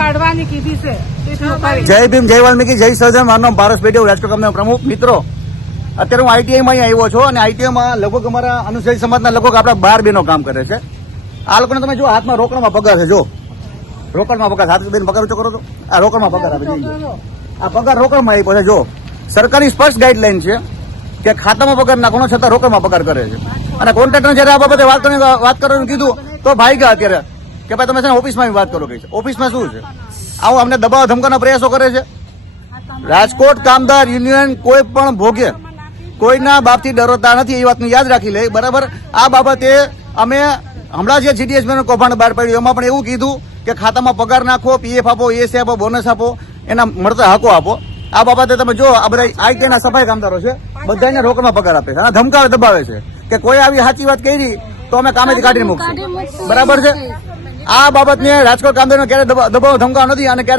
કાઢવાની કીધી છે. જય ભીમ જય વાલ્મીકી જય સર્જન. મારું નામ ભારત પેઢી રાજકોટ કંપની પ્રમુખ. મિત્રો અત્યારે હું આઈટીઆઈમાં અહીં આવ્યો છું અને આઈટીઆઈમાં લગભગ અમારા અનુસૂચિત સમાજના લગભગ આપણા બાર બેનો કામ કરે છે. આ લોકોને તમે જો હાથમાં રોકડમાં પગાર છે જો રોકડમાં પગાર. હાથ બેન પગાર ઊંચો કરો તો. આ રોકડમાં પગાર આપી દઈએ આ પગાર રોકડમાં આવી છે જો સરકારી સ્પષ્ટ ગાઈડલાઈન છે કે ખાતામાં પગાર નાખવાનો છતાં રોકડમાં પગાર કરે છે. અને કોન્ટ્રાક્ટર જયારે આ બાબતે વાત કરીને વાત કરવાનું કીધું તો ભાઈ ગયા અત્યારે. કે ભાઈ તમે છે ને ઓફિસમાં વાત કરો કે છે? ઓફિસમાં શું છે? આવું અમને દબાવ ધમકાના પ્રયાસો કરે છે? રાજકોટ કામદાર યુનિયન કોઈ પણ ભોગે, કોઈના બાપથી ડરતા નથી, એ વાતનું યાદ રાખી લે. બરાબર? આ બાબતે અમે હમણાં જે જીડીએસ કૌભાંડ બહાર પાડ્યું, એમાં પણ એવું કીધું કે ખાતામાં પગાર નાખો પીએફ આપો એસ આપો બોનસ આપો, એના મળતા હકો આપો. આ બાબતે તમે જો, આ બધા આઈટીના સફાઈ કામદારો છે બધાને રોકડમાં પગાર આપે છે અને ધમકાવે, દબાવે છે કે કોઈ આવી સાચી વાત કરી, તો અમે કામેથી કાઢીને મૂકશું. બરાબર છે? આ બાબતને રાજકોટ કામદારો ક્યારે દબાવ ધમકાવ નથી અને